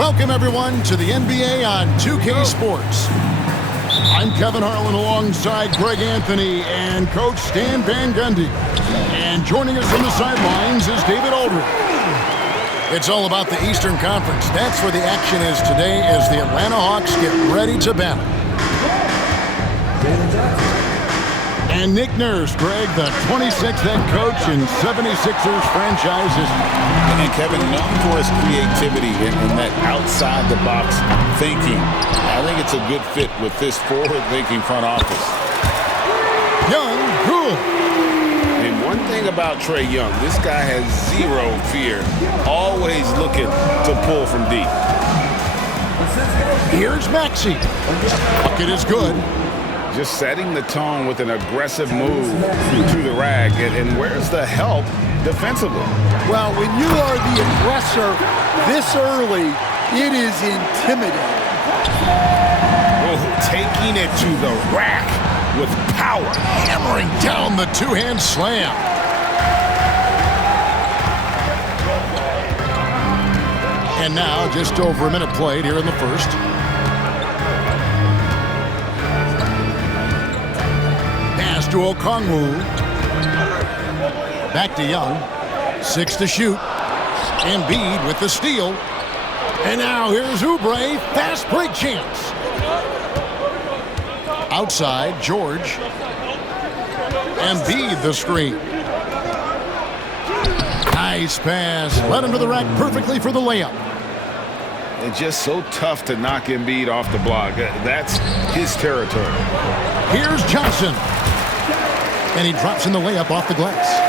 Welcome, everyone, to the NBA on 2K Sports. I'm Kevin Harlan alongside Greg Anthony and Coach Stan Van Gundy. And joining us from the sidelines is David Aldridge. It's all about the Eastern Conference. That's where the action is today as the Atlanta Hawks get ready to battle. And Nick Nurse, Greg, the 26th head coach in 76ers franchise history. And Kevin, known for his creativity and that outside-the-box thinking. I think it's a good fit with this forward-thinking front office. Young, good. And one thing about Trae Young, this guy has zero fear, always looking to pull from deep. Here's Maxey. Bucket is good. Just setting the tone with an aggressive move to the rack. And where's the help defensively? Well, when you are the aggressor this early, it is intimidating. Oh, taking it to the rack with power. Hammering down the two-hand slam. And now, just over a minute played here in the first. Pass to Okongwu. Back to Young. 6 to shoot. Embiid with the steal. And now here's Oubre. Fast break chance. Outside, George. Embiid the screen. Nice pass. Led him to the rack perfectly for the layup. It's just so tough to knock Embiid off the block. That's his territory. Here's Johnson. And he drops in the layup off the glass.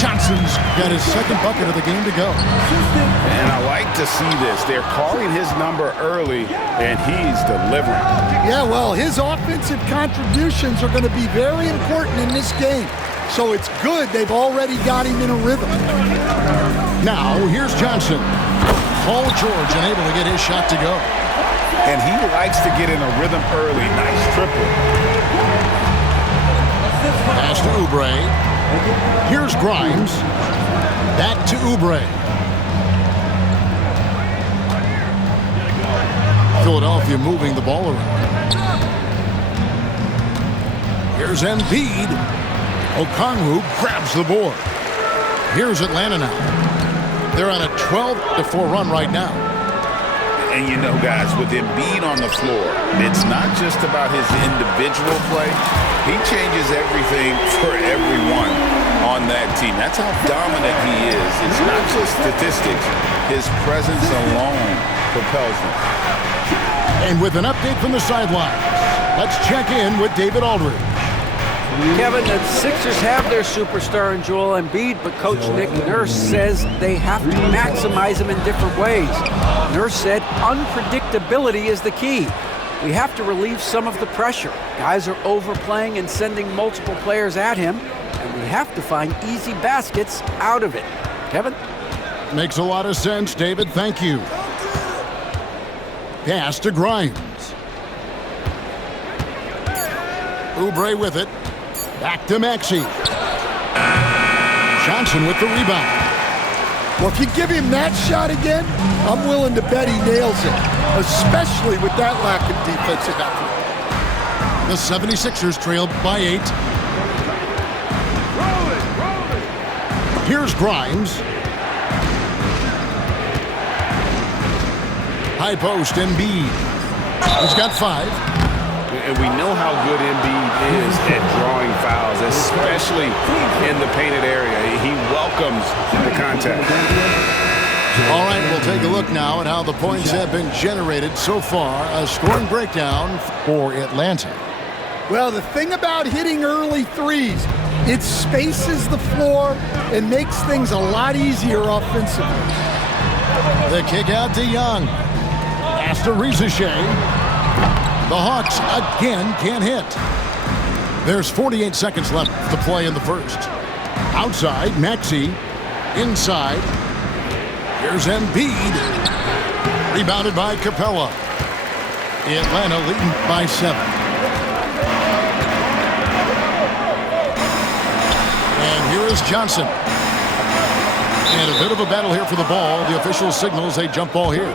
Johnson's got his second bucket of the game to go. And I like to see this. They're calling his number early, and he's delivering. Yeah, well, his offensive contributions are going to be very important in this game. So it's good they've already got him in a rhythm. Now, here's Johnson. Paul George unable to get his shot to go. And he likes to get in a rhythm early. Nice triple. Pass to Oubre. Here's Grimes. Back to Oubre. Philadelphia moving the ball around. Here's Embiid. Okongwu grabs the board. Here's Atlanta now. They're on a 12-4 run right now. And you know, guys, with Embiid on the floor, it's not just about his individual play. He changes everything for everyone on that team. That's how dominant he is. It's not just statistics. His presence alone propels them. And with an update from the sidelines, let's check in with David Aldridge. Kevin, the Sixers have their superstar in Joel Embiid, but Coach Nick Nurse says they have to maximize him in different ways. Nurse said unpredictability is the key. We have to relieve some of the pressure. Guys are overplaying and sending multiple players at him, and we have to find easy baskets out of it. Kevin? Makes a lot of sense, David. Thank you. Pass to Grimes. Oubre with it. Back to Maxey. Johnson with the rebound. Well, if you give him that shot again, I'm willing to bet he nails it, especially with that lack of defensive effort. The 76ers trailed by 8. Here's Grimes. High post, Embiid. He's got 5. And we know how good Embiid is at drawing fouls, especially in the painted area. He welcomes the contact. All right, we'll take a look now at how the points have been generated so far. A scoring breakdown for Atlanta. Well, the thing about hitting early threes, it spaces the floor and makes things a lot easier offensively. The kick out to Young. Pass to Rizachet. The Hawks again can't hit. There's 48 seconds left to play in the first. Outside, Maxey. Inside. Here's Embiid. Rebounded by Capella. Atlanta leading by 7. And here is Johnson. And a bit of a battle here for the ball. The official signals a jump ball here.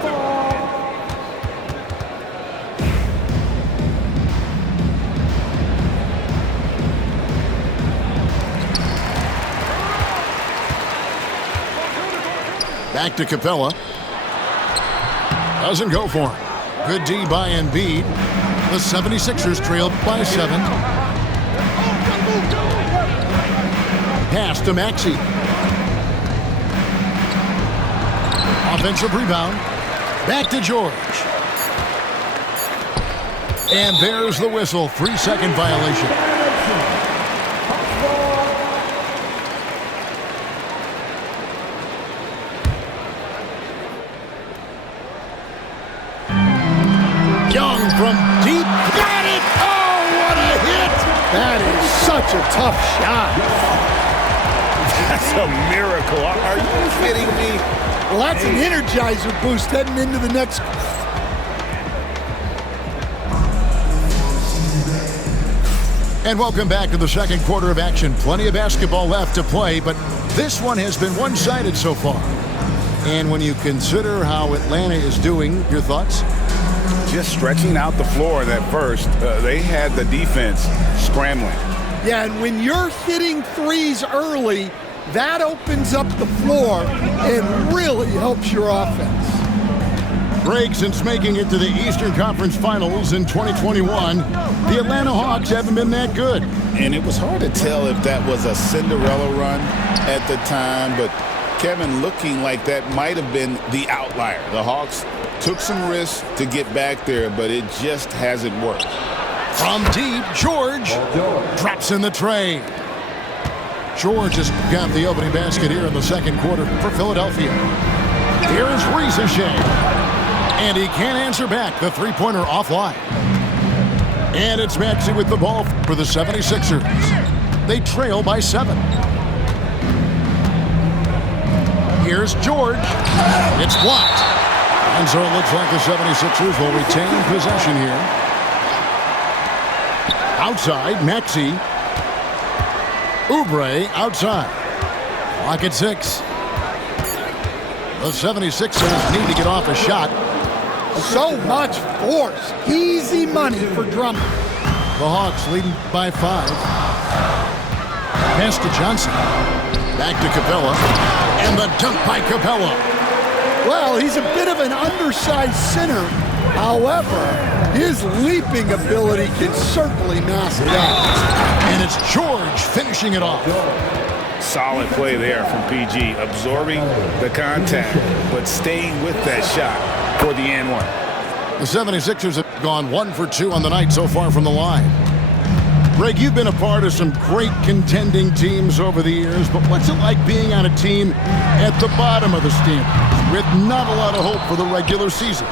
Back to Capella. Doesn't go for it. Good D by Embiid. The 76ers trail by 7. Pass to Maxey. Offensive rebound. Back to George. And there's the whistle. 3-second violation. Young from deep. Got it! Oh, what a hit! That is such a tough shot. That's a miracle. Are you kidding me? Well, that's an Energizer boost heading into the next. And welcome back to the second quarter of action. Plenty of basketball left to play, but this one has been one-sided so far. And when you consider how Atlanta is doing, your thoughts? Just stretching out the floor that first. They had the defense scrambling. Yeah, and when you're hitting threes early, that opens up the floor and really helps your offense. Greg, since making it to the Eastern Conference Finals in 2021, the Atlanta Hawks haven't been that good. And it was hard to tell if that was a Cinderella run at the time, but Kevin, looking like that might have been the outlier. The Hawks took some risks to get back there, but it just hasn't worked. From deep, George drops in the tray. George has got the opening basket here in the second quarter for Philadelphia. Here's Risacher. And he can't answer back. The three-pointer offline. And it's Maxey with the ball for the 76ers. They trail by 7. Here's George. It's blocked. And so it looks like the 76ers will retain possession here. Outside, Maxey. Oubre outside. Clock at 6. The 76ers need to get off a shot. So much force. Easy money for Drummond. The Hawks leading by 5. Pass to Johnson. Back to Capella. And the dunk by Capella. Well, he's a bit of an undersized center. However, his leaping ability can certainly mask that. And it's George finishing it off. Solid play there from PG, absorbing the contact, but staying with that shot for the and one. The 76ers have gone 1 for 2 on the night so far from the line. Greg, you've been a part of some great contending teams over the years, but what's it like being on a team at the bottom of the standings with not a lot of hope for the regular season?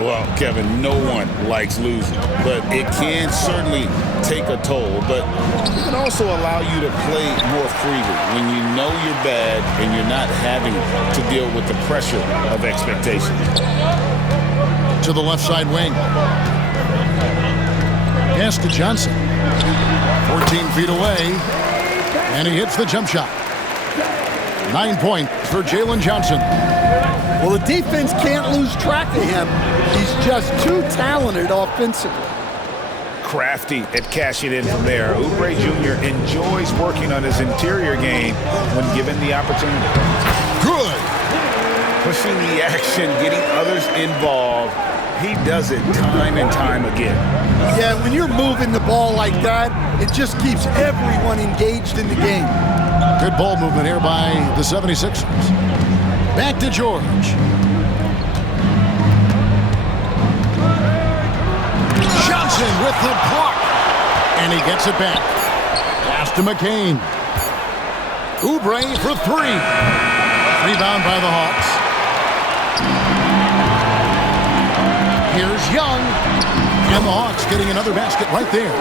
Well, Kevin, no one likes losing, but it can certainly take a toll. But it can also allow you to play more freely when you know you're bad and you're not having to deal with the pressure of expectation. To the left side wing. Pass to Johnson. 14 feet away, and he hits the jump shot. 9 points for Jalen Johnson. Well, the defense can't lose track of him. He's just too talented offensively. Crafty at cashing in from there. Oubre Jr. enjoys working on his interior game when given the opportunity. Good. Pushing the action, getting others involved. He does it time and time again. Yeah, when you're moving the ball like that, it just keeps everyone engaged in the game. Good ball movement here by the 76ers. Back to George. Johnson with the block. And he gets it back. Pass to McCain. Oubre for 3. Rebound by the Hawks. Here's Young. And the Hawks getting another basket right there.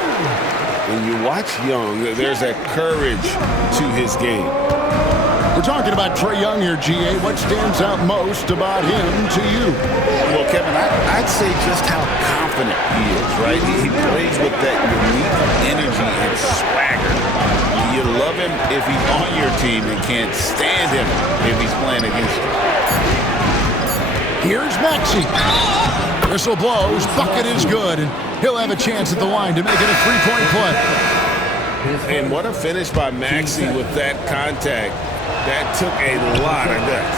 When you watch Young, there's that courage to his game. We're talking about Trae Young here, GA. What stands out most about him to you? Well, Kevin, I'd say just how confident he is, right? He plays with that unique energy and swagger. You love him if he's on your team and can't stand him if he's playing against you. Here's Maxey. Whistle blows, bucket is good, and he'll have a chance at the line to make it a 3-point play. And what a finish by Maxey with that contact. That took a lot of guts.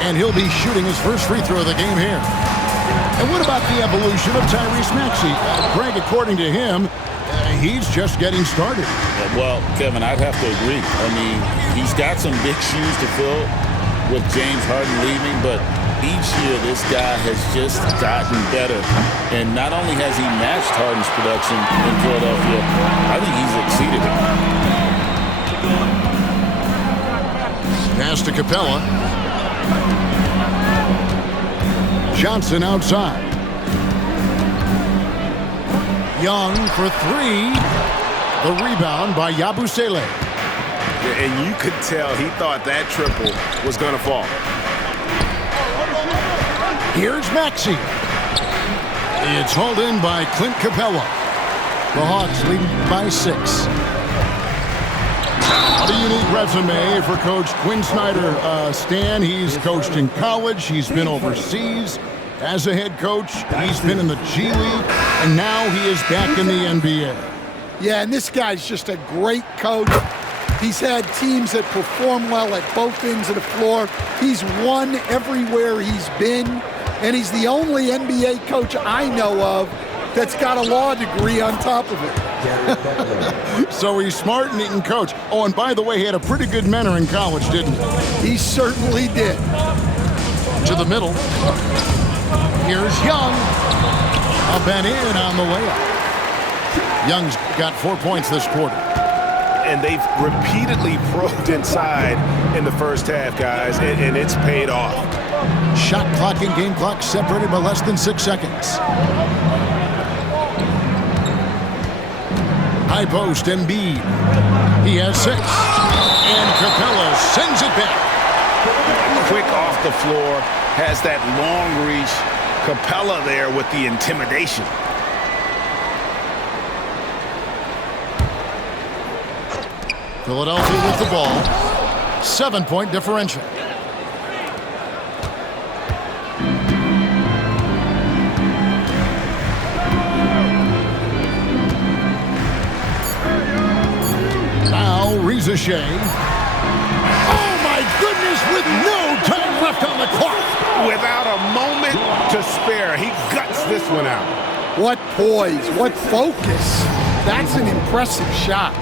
And he'll be shooting his first free throw of the game here. And what about the evolution of Tyrese Maxey? Greg, according to him, he's just getting started. Well, Kevin, I'd have to agree. I mean, he's got some big shoes to fill with James Harden leaving, but each year this guy has just gotten better. And not only has he matched Harden's production in Philadelphia, I think he's exceeded it. Pass to Capella. Johnson outside. Young for three. The rebound by Yabusele. And you could tell he thought that triple was going to fall. Here's Maxey. It's hauled in by Clint Capella. The Hawks lead by 6. What a unique resume for Coach Quinn Snyder. Stan, he's coached in college. He's been overseas as a head coach. He's been in the G League, and now he is back in the NBA. Yeah, and this guy's just a great coach. He's had teams that perform well at both ends of the floor. He's won everywhere he's been, and he's the only NBA coach I know of that's got a law degree on top of it. So he's smart and he can coach. Oh, and by the way, he had a pretty good mentor in college, didn't he? He certainly did. To the middle. Here's Young. Up and in on the layup. Young's got 4 points this quarter. And they've repeatedly probed inside in the first half, guys, and it's paid off. Shot clock and game clock separated by less than 6 seconds. High post, Embiid. He has 6. And Capella sends it back. Quick off the floor, has that long reach. Capella there with the intimidation. Philadelphia with the ball. 7-point differential. Now Reza Shea. Oh my goodness, with no time left on the clock. Without a moment to spare, he guts this one out. What poise, what focus. That's an impressive shot.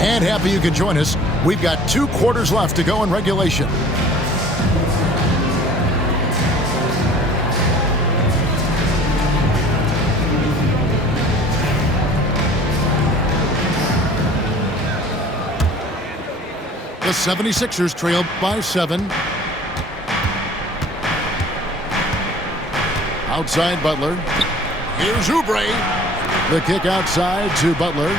And happy you can join us. We've got 2 quarters left to go in regulation. The 76ers trail by 7. Outside Butler. Here's Oubre. The kick outside to Butler.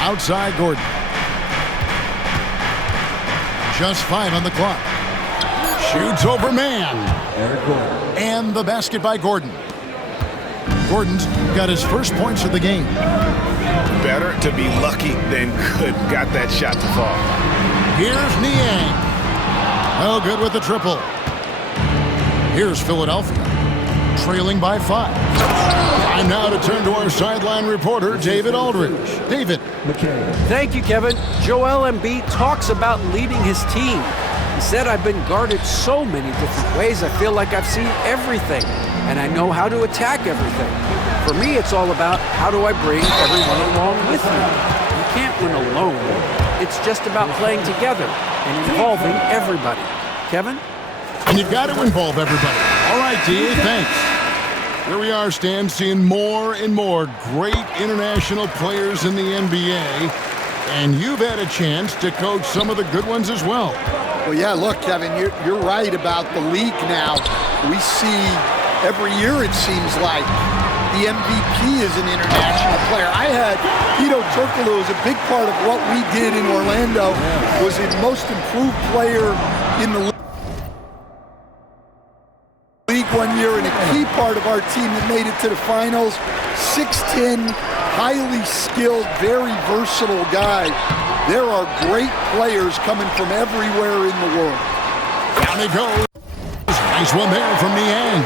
Outside Gordon. Just 5 on the clock. Shoots over man. And the basket by Gordon. Gordon's got his first points of the game. Better to be lucky than good. Got that shot to fall. Here's Niang. Oh, good with the triple. Here's Philadelphia. Trailing by 5. Time now to turn to our sideline reporter, David Aldridge. David. Thank you, Kevin. Joel Embiid talks about leading his team. He said, I've been guarded so many different ways, I feel like I've seen everything, and I know how to attack everything. For me, it's all about how do I bring everyone along with me. You can't win alone. It's just about playing together and involving everybody. Kevin? And you've got to involve everybody. All right, D.A., thanks. Here we are, Stan, seeing more and more great international players in the NBA, and you've had a chance to coach some of the good ones as well. Well, yeah, look, Kevin, you're right about the league now. We see every year, it seems like, the MVP is an international player. I had Pito Turkoglu as a big part of what we did in Orlando, was the most improved player in the league one year, and a key part of our team that made it to the finals. 6'10", highly skilled, very versatile guy. There are great players coming from everywhere in the world. Down it goes. Nice one there from Niang.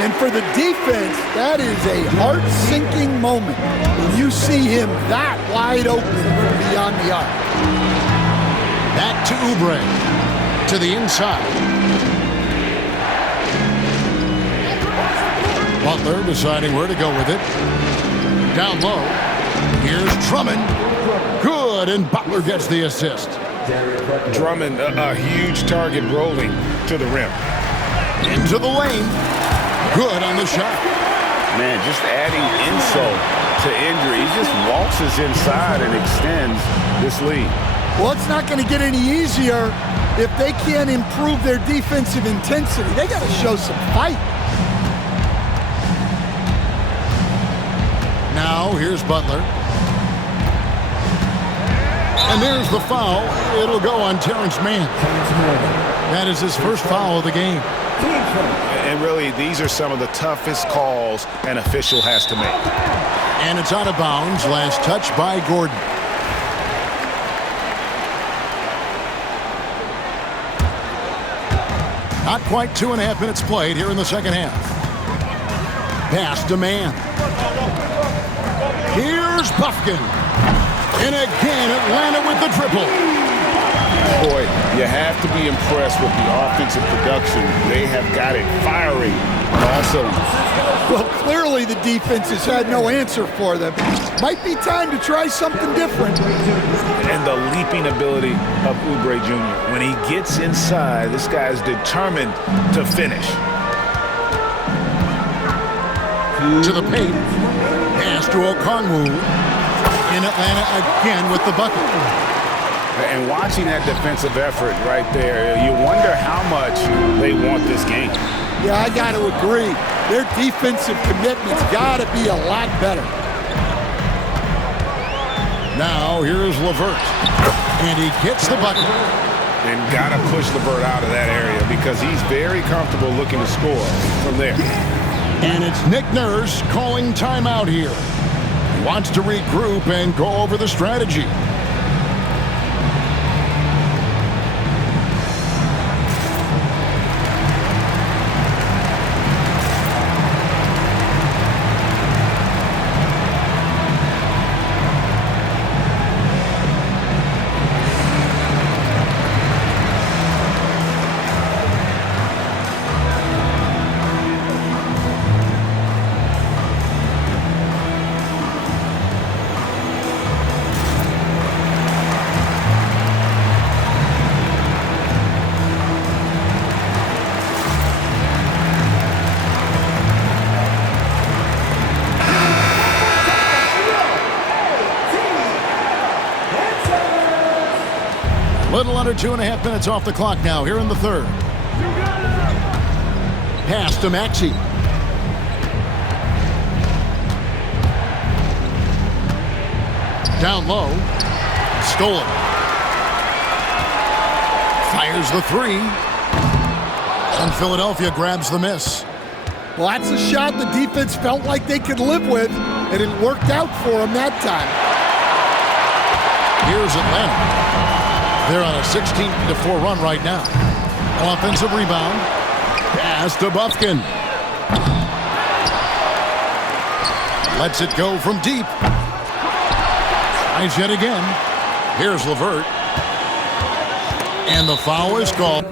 And for the defense, that is a heart-sinking moment when you see him that wide open from beyond the arc. Back to Oubre. To the inside. Butler deciding where to go with it. Down low. Here's Drummond. Good, and Butler gets the assist. Drummond, a huge target rolling to the rim. Into the lane. Good on the shot. Man, just adding insult to injury. He just waltzes inside and extends this lead. Well, it's not going to get any easier if they can't improve their defensive intensity. They got to show some fight. Now, here's Butler. And there's the foul. It'll go on Terrence Mann. That is his first foul of the game. And really, these are some of the toughest calls an official has to make. And it's out of bounds. Last touch by Gordon. Not quite 2.5 minutes played here in the second half. Pass to Mann. Here's Bufkin. And again, Atlanta with the triple. Boy, you have to be impressed with the offensive production. They have got it firing on all cylinders. Well, clearly the defense has had no answer for them. Might be time to try something different. And the leaping ability of Oubre Jr. When he gets inside, this guy's determined to finish. To the paint. Pass to Okongwu. In Atlanta again with the bucket. And watching that defensive effort right there, you wonder how much they want this game. Yeah, I got to agree. Their defensive commitment's got to be a lot better. Now, here's LeVert. And he gets the bucket. And got to push LeVert out of that area because he's very comfortable looking to score from there. And it's Nick Nurse calling timeout here. He wants to regroup and go over the strategy. Little under 2.5 minutes off the clock now here in the third. Pass to Maxey. Down low. Stolen. Fires the three. And Philadelphia grabs the miss. Well, that's a shot the defense felt like they could live with, and it worked out for them that time. Here's Atlanta. They're on a 16-4 run right now. Offensive rebound. Pass to Bufkin. Lets it go from deep. Tries yet again. Here's LeVert. And the foul is called.